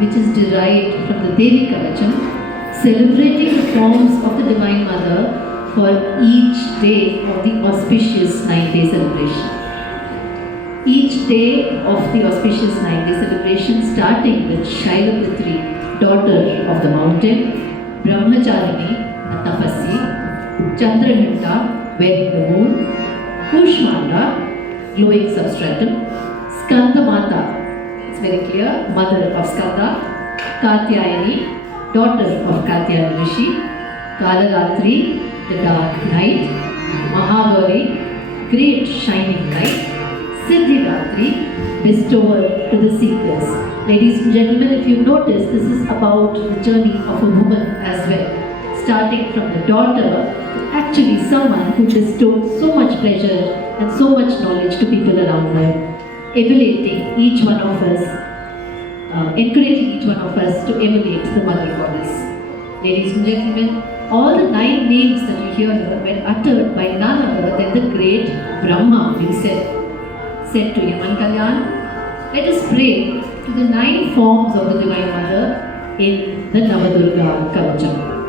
which is derived from the Devi Kavacham, celebrating the forms of the Divine Mother for each day of the auspicious 9-day celebration. Each day of the auspicious 9-day celebration, starting with Shailaputri, daughter of the mountain, Brahmacharini, a tapasvi, Chandraghanta, wearing the moon, Kushmanda, glowing substratum, Skandamata, it's very clear, mother of Skanda, Katyayani, daughter of Katyayani Rishi, Kalaratri, the dark night, Mahagauri, great shining light, Siddhidatri, bestower to the seekers. Ladies and gentlemen, if you notice, this is about the journey of a woman as well. Starting from the daughter, actually someone who bestowed so much pleasure and so much knowledge to people around her, emulating each one of us, encouraging each one of us to emulate the Mother Goddess. Ladies and gentlemen, all the 9 names that you hear here were uttered by none other than the great Brahma himself. Said to Yaman Kalyan, let us pray to the 9 forms of the Divine Mother in the Navadurga Kavacham.